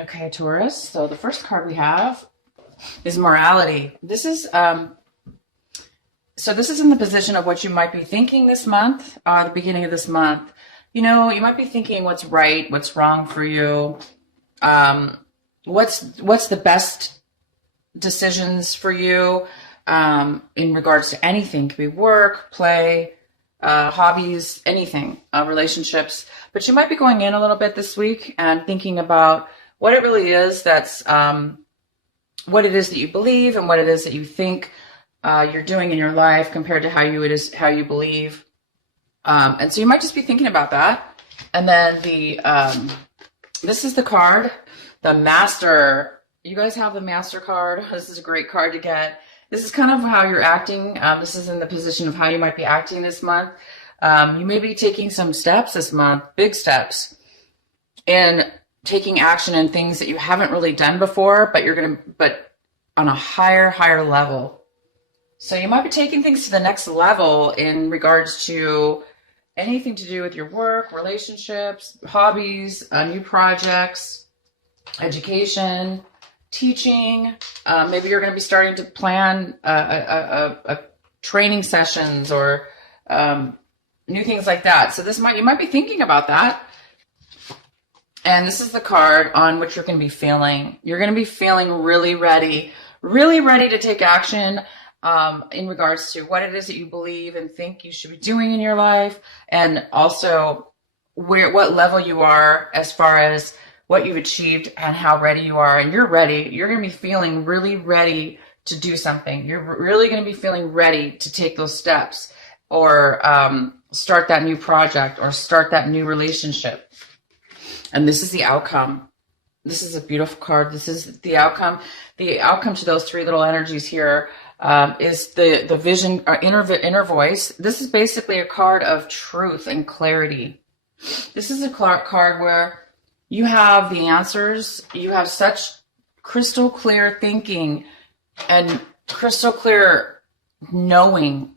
Okay, Taurus. So the first card we have is morality. This is in the position of what you might be thinking this month, the beginning of this month. You know, you might be thinking what's right, what's wrong for you, um, what's the best decisions for you in regards to anything. It could be work, play, hobbies, anything, relationships. But you might be going in a little bit this week and thinking about what it really is that's what it is that you believe and what it is that you think you're doing in your life compared to how you believe. And so you might just be thinking about that. And then this is the card, the Master. You guys have the Master card. This is a great card to get. This is kind of how you're acting. This is in the position of how you might be acting this month. You may be taking some steps this month, big steps, in taking action in things that you haven't really done before, but on a higher level. So you might be taking things to the next level in regards to anything to do with your work, relationships, hobbies, new projects, education, teaching. Maybe you're going to be starting to plan a training sessions or new things like that. So you might be thinking about that. And this is the card on which you're going to be feeling. You're going to be feeling really ready to take action in regards to what it is that you believe and think you should be doing in your life, and also what level you are as far as what you've achieved and how ready you are. And you're ready. You're going to be feeling really ready to do something. You're really going to be feeling ready to take those steps or start that new project or start that new relationship. And this is the outcome. This is a beautiful card. This is the outcome. The outcome to those three little energies here is the vision, or inner voice. This is basically a card of truth and clarity. This is a card where you have the answers. You have such crystal clear thinking and crystal clear knowing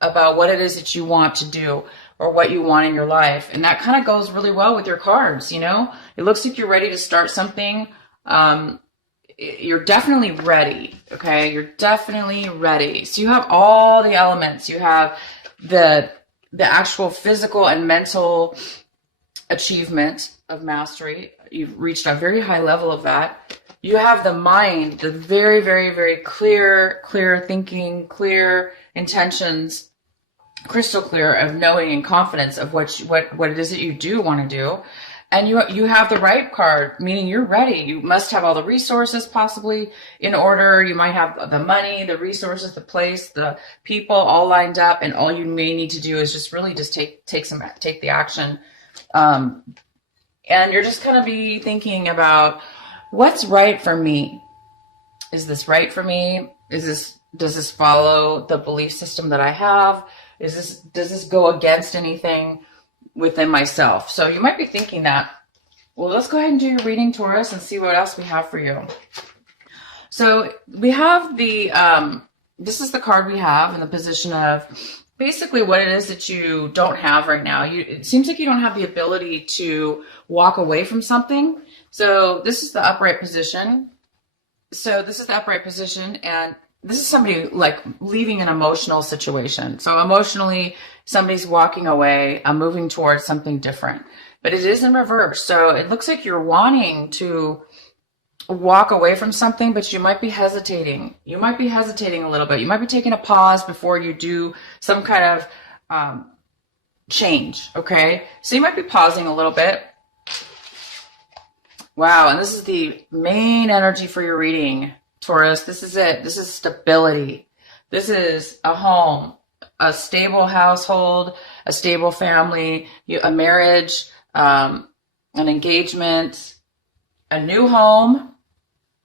about what it is that you want to do or what you want in your life. And that kind of goes really well with your cards, you know? It looks like you're ready to start something. You're definitely ready, okay? You're definitely ready. So you have all the elements. You have the actual physical and mental achievement of mastery. You've reached a very high level of that. You have the mind, the very, very, very clear thinking, clear intentions, crystal clear of knowing and confidence of what it is that you do want to do. And you have the right card, meaning you're ready. You must have all the resources possibly in order. You might have the money, the resources, the place, the people all lined up, and all you may need to do is just really just take the action. And you're just going to be thinking about what's right for me. Is this right for me? Does this follow the belief system that I have? Does this go against anything within myself? So you might be thinking that. Well, let's go ahead and do your reading, Taurus, and see what else we have for you. So we have this is the card we have in the position of basically what it is that you don't have right now. It seems like you don't have the ability to walk away from something. So this is the upright position. And this is somebody like leaving an emotional situation. So emotionally, somebody's walking away, moving towards something different, but it is in reverse. So it looks like you're wanting to walk away from something, but you might be hesitating. You might be hesitating a little bit. You might be taking a pause before you do some kind of change. Okay. So you might be pausing a little bit. Wow. And this is the main energy for your reading, Taurus. This is it. This is stability. This is a home, a stable household, a stable family, a marriage, an engagement, a new home,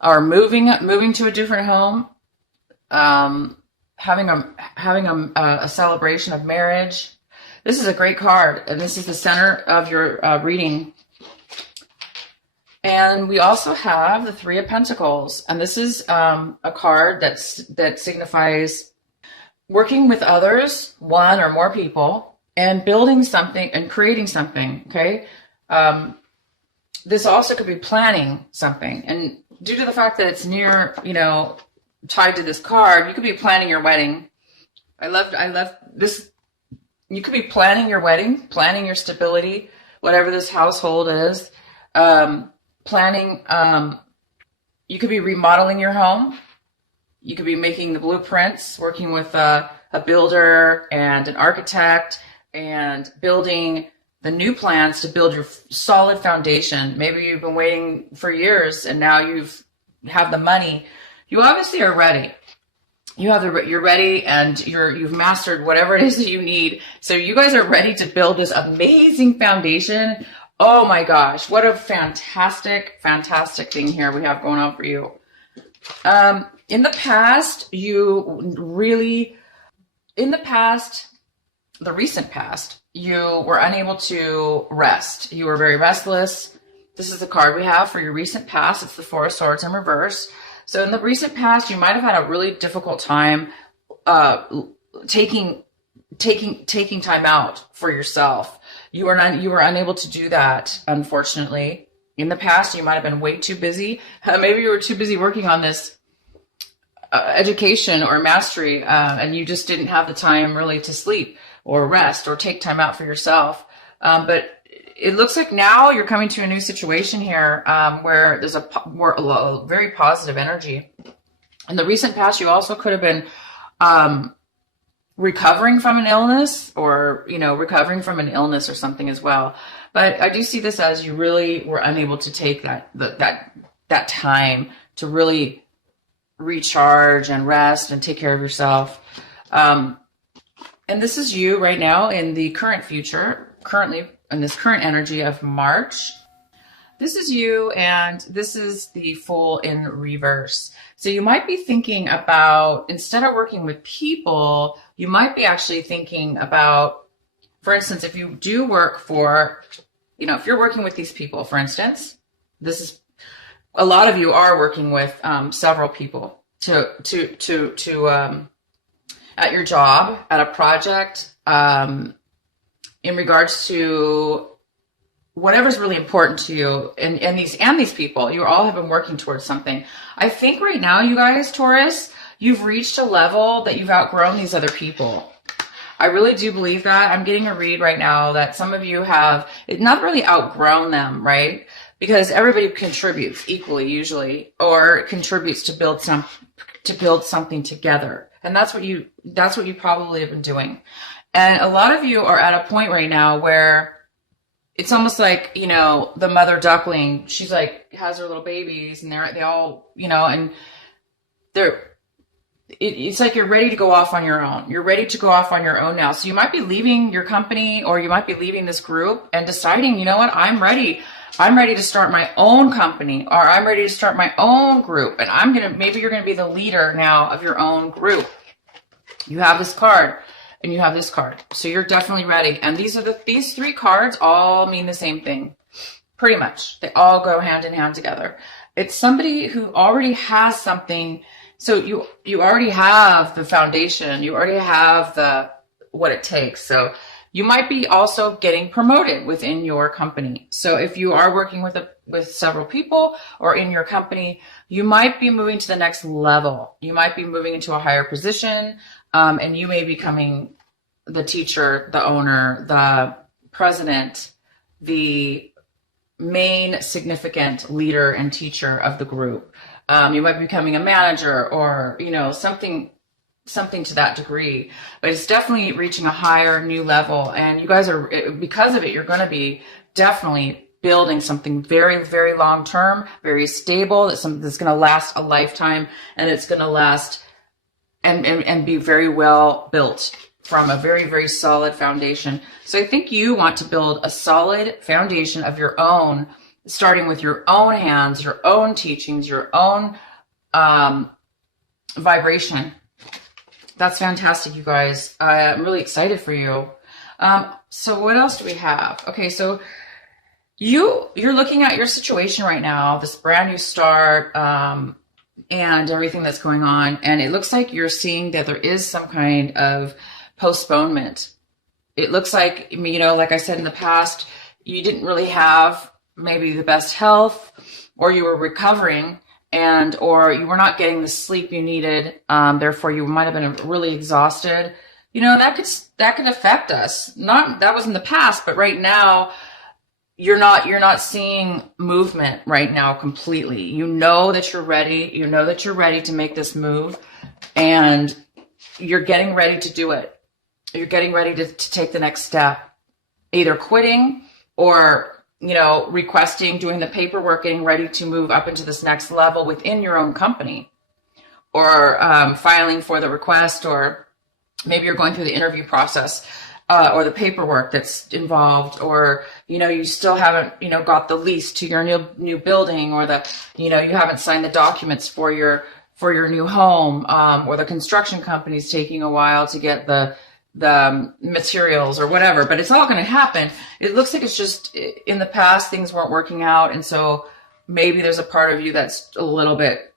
or moving to a different home, having a celebration of marriage. This is a great card, and this is the center of your reading. And we also have the Three of Pentacles, and this is a card that signifies working with others, one or more people, and building something and creating something. Okay, this also could be planning something. And due to the fact that it's near, tied to this card, you could be planning your wedding. I love this. You could be planning your wedding, planning your stability, whatever this household is. Planning, you could be remodeling your home. You could be making the blueprints, working with a builder and an architect, and building the new plans to build your solid foundation. Maybe you've been waiting for years and now you have the money. You obviously are ready. You're ready, and you've mastered whatever it is that you need. So you guys are ready to build this amazing foundation. Oh my gosh, what a fantastic, fantastic thing here we have going on for you. In the past, the recent past, you were unable to rest. You were very restless. This is the card we have for your recent past. It's the Four of Swords in reverse. So in the recent past, you might have had a really difficult time taking time out for yourself. You were unable to do that, unfortunately. In the past, you might have been way too busy. Maybe you were too busy working on this education or mastery, and you just didn't have the time really to sleep or rest or take time out for yourself. But it looks like now you're coming to a new situation here, where there's a very positive energy. In the recent past, you also could have been recovering from an illness, or recovering from an illness or something as well. But I do see this as you really were unable to take that time to really recharge and rest and take care of yourself. And this is you right now in the currently in this current energy of March. This is you, and this is the Fool in reverse. So you might be thinking about, instead of working with people, you might be actually thinking about, for instance, if you do work for, if you're working with these people, for instance, this is, a lot of you are working with several people at your job, at a project, in regards to whatever's really important to you, and these people, you all have been working towards something. I think right now, you guys, Taurus, you've reached a level that you've outgrown these other people. I really do believe that. I'm getting a read right now that some of you have not really outgrown them, right? Because everybody contributes equally, usually, or contributes to build something together. And that's what you probably have been doing. And a lot of you are at a point right now where it's almost like, the mother duckling, she's like, has her little babies, and they all, and it's like you're ready to go off on your own. You're ready to go off on your own now. So you might be leaving your company, or you might be leaving this group and deciding, you know what, I'm ready to start my own company, or I'm ready to start my own group. And maybe you're going to be the leader now of your own group. You have this card. And you have this card. So you're definitely ready. And these three cards all mean the same thing. Pretty much. They all go hand in hand together. It's somebody who already has something. So you already have the foundation. You already have what it takes. So you might be also getting promoted within your company. So if you are working with several people or in your company, you might be moving to the next level. You might be moving into a higher position. And you may be becoming the teacher, the owner, the president, the main significant leader and teacher of the group. You might be becoming a manager, or, something to that degree. But it's definitely reaching a higher new level. And you guys are, because of it, you're going to be definitely building something very, very long term, very stable, that's going to last a lifetime, and it's going to last and be very well built from a very, very solid foundation. So I think you want to build a solid foundation of your own, starting with your own hands, your own teachings, your own vibration. That's fantastic, you guys. I'm really excited for you. So what else do we have? Okay, so you're looking at your situation right now, this brand new start, and everything that's going on. And it looks like you're seeing that there is some kind of postponement. It looks like, like I said in the past, you didn't really have maybe the best health, or you were recovering, and or you were not getting the sleep you needed, therefore you might have been really exhausted. That could affect us. Not that was in the past, but right now you're not seeing movement right now completely. You know that you're ready. You know that you're ready to make this move, and you're getting ready to do it. You're getting ready to take the next step, either quitting or, requesting, doing the paperwork, getting ready to move up into this next level within your own company, or filing for the request, or maybe you're going through the interview process, or the paperwork that's involved, or, you still haven't, got the lease to your new building, or you haven't signed the documents for your new home, or the construction company's taking a while to get the materials or whatever, but it's all going to happen. It looks like it's just in the past, things weren't working out. And so maybe there's a part of you that's a little bit,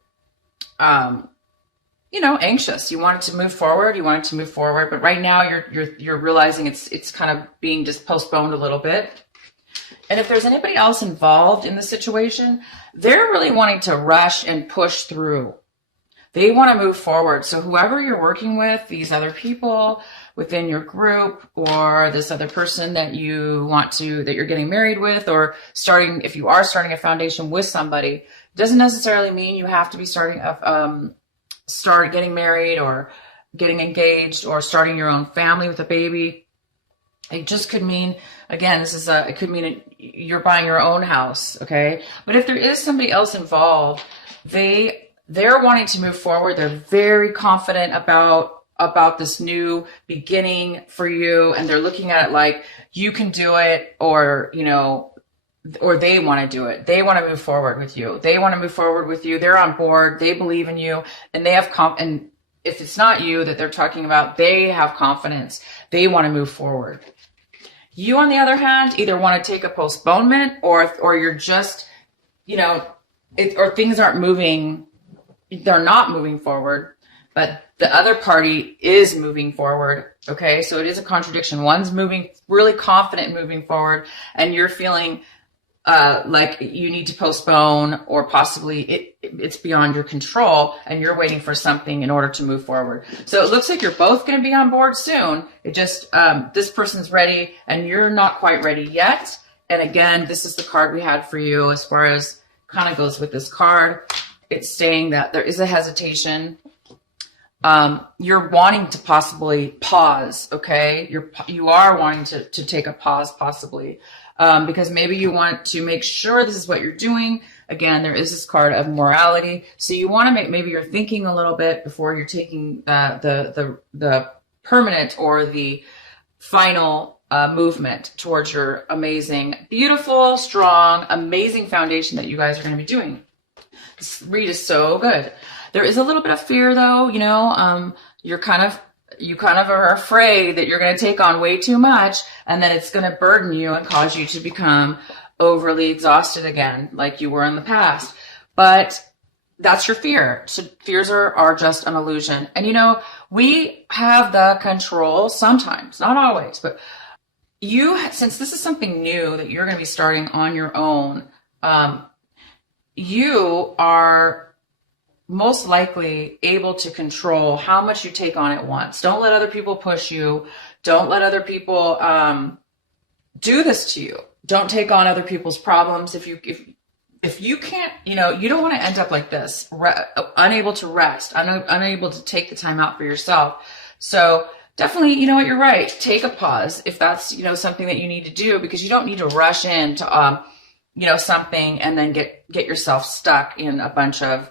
anxious. You wanted to move forward. But right now you're realizing it's kind of being just postponed a little bit. And if there's anybody else involved in the situation, they're really wanting to rush and push through. They want to move forward. So whoever you're working with, these other people within your group, or this other person that you're getting married with, or if you are starting a foundation with somebody, doesn't necessarily mean you have to be start getting married or getting engaged or starting your own family with a baby. It just could mean, again, it could mean you're buying your own house. Okay. But if there is somebody else involved, they're wanting to move forward. They're very confident about this new beginning for you. And they're looking at it like you can do it, or they want to do it. They want to move forward with you. They're on board. They believe in you, and they have and if it's not you that they're talking about, they have confidence. They want to move forward. You, on the other hand, either want to take a postponement, or you're just, or things aren't moving. They're not moving forward, but the other party is moving forward. Okay. So it is a contradiction. One's moving really confident, moving forward, and you're feeling like you need to postpone, or possibly it's beyond your control, and you're waiting for something in order to move forward. So it looks like you're both going to be on board soon. It just, this person's ready and you're not quite ready yet. And again, this is the card we had for you as far as kind of goes with this card. It's saying that there is a hesitation. You're wanting to possibly pause. Okay. You are wanting to take a pause possibly. Because maybe you want to make sure this is what you're doing. Again, there is this card of morality. So you want to maybe you're thinking a little bit before you're taking the permanent or the final movement towards your amazing, beautiful, strong, amazing foundation that you guys are going to be doing. This read is so good. There is a little bit of fear though, you kind of are afraid that you're going to take on way too much, and that it's going to burden you and cause you to become overly exhausted again, like you were in the past. But that's your fear. So fears are just an illusion. And we have the control sometimes, not always, but since this is something new that you're going to be starting on your own, you are most likely able to control how much you take on at once. Don't let other people push you. Don't let other people do this to you. Don't take on other people's problems. If you can't, you don't want to end up like this, unable to rest, unable to take the time out for yourself. So definitely, you're right. Take a pause if that's, something that you need to do, because you don't need to rush into, something and then get yourself stuck in a bunch of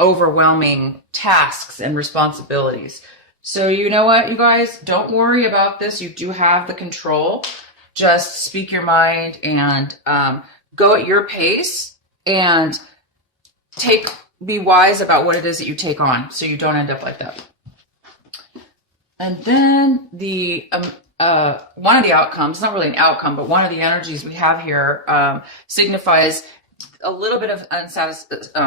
overwhelming tasks and responsibilities. So you know what, you guys, don't worry about this. You do have the control. Just speak your mind and go at your pace, and be wise about what it is that you take on, so you don't end up like that. And then the one of the outcomes, not really an outcome, but one of the energies we have here signifies a little bit of unsatisfied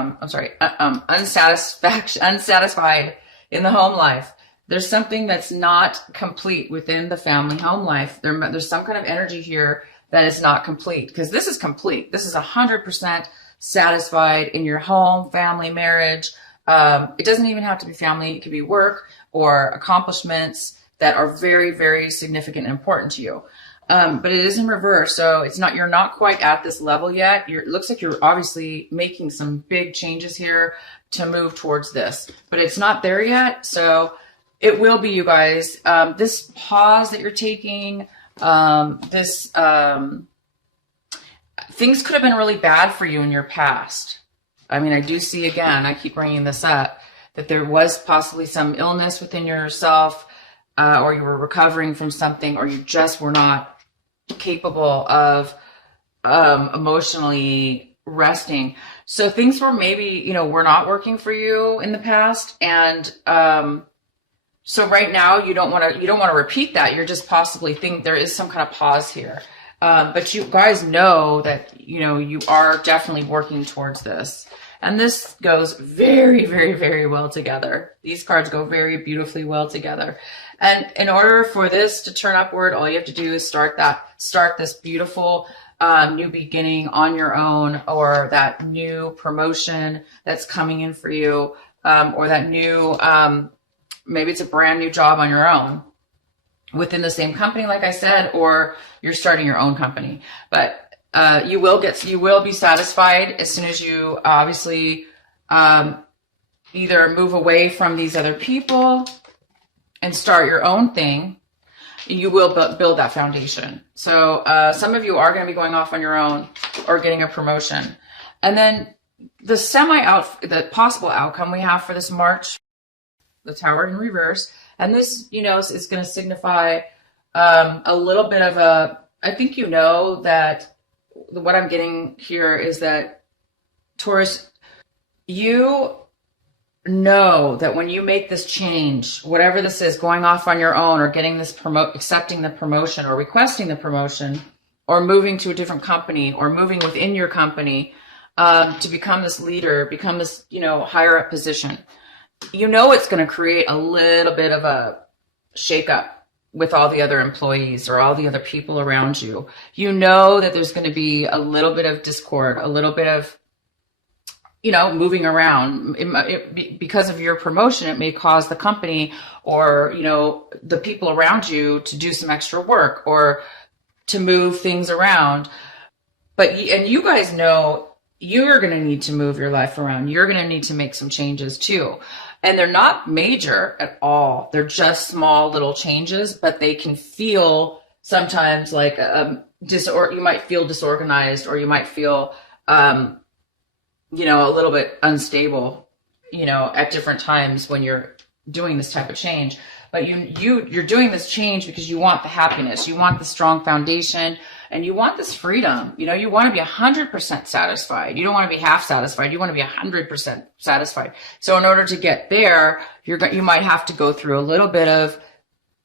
in the home life. There's something that's not complete within the family home life. There's some kind of energy here that is not complete, because this is complete. This is 100% satisfied in your home, family, marriage. It doesn't even have to be family. It could be work or accomplishments that are very, very significant and important to you. But it is in reverse. So it's not, you're not quite at this level yet. It looks like you're obviously making some big changes here to move towards this, but it's not there yet. So it will be, you guys. This pause that you're taking, things could have been really bad for you in your past. I mean, I do see, again, I keep bringing this up, that there was possibly some illness within yourself, or you were recovering from something, or you just were not capable of emotionally resting. So things were maybe, were not working for you in the past. And so right now you don't want to repeat that. You're just possibly think there is some kind of pause here. But you guys know that, you are definitely working towards this. And this goes very, very, very well together. These cards go very beautifully well together. And in order for this to turn upward, all you have to do is start this beautiful new beginning on your own, or that new promotion that's coming in for you, or that new, maybe it's a brand new job on your own within the same company, like I said, or you're starting your own company. But you will be satisfied as soon as you obviously either move away from these other people and start your own thing. You will build that foundation. So some of you are going to be going off on your own or getting a promotion. And then the possible outcome we have for this March, the Tower in reverse. And this, is going to signify a little bit of I think that what I'm getting here is that, Taurus, you know that when you make this change, whatever this is, going off on your own, or getting this accepting the promotion, or requesting the promotion, or moving to a different company, or moving within your company, to become this leader, become this, higher up position, it's going to create a little bit of a shakeup with all the other employees or all the other people around you. That there's going to be a little bit of discord, a little bit of, moving around. Because of your promotion, it may cause the company or, the people around you to do some extra work or to move things around. And you guys know you're going to need to move your life around. You're going to need to make some changes too. And they're not major at all. They're just small little changes, but they can feel sometimes like you might feel disorganized, or you might feel, a little bit unstable, at different times when you're doing this type of change. But you're doing this change because you want the happiness, you want the strong foundation, and you want this freedom. You want to be 100% satisfied. You don't want to be half satisfied. You want to be 100% satisfied. So in order to get there, you might have to go through a little bit of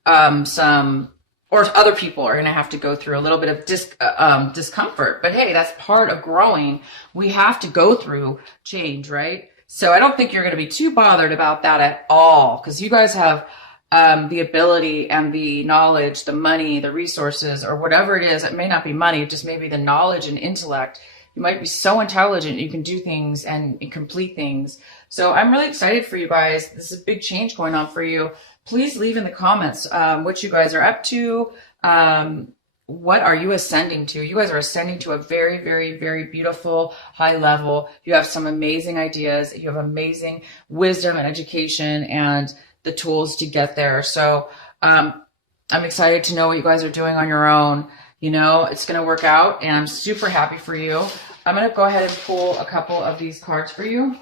or other people are going to have to go through a little bit of discomfort. But hey, that's part of growing. We have to go through change, right? So I don't think you're going to be too bothered about that at all, because you guys have the ability and the knowledge, the money, the resources, or whatever it is. It may not be money, just maybe the knowledge and intellect. You might be so intelligent, you can do things and complete things. So I'm really excited for you guys. This is a big change going on for you. Please leave in the comments what you guys are up to. What are you ascending to? You guys are ascending to a very, very, very beautiful high level. You have some amazing ideas. You have amazing wisdom and education and the tools to get there. So I'm excited to know what you guys are doing on your own. It's going to work out, and I'm super happy for you. I'm going to go ahead and pull a couple of these cards for you.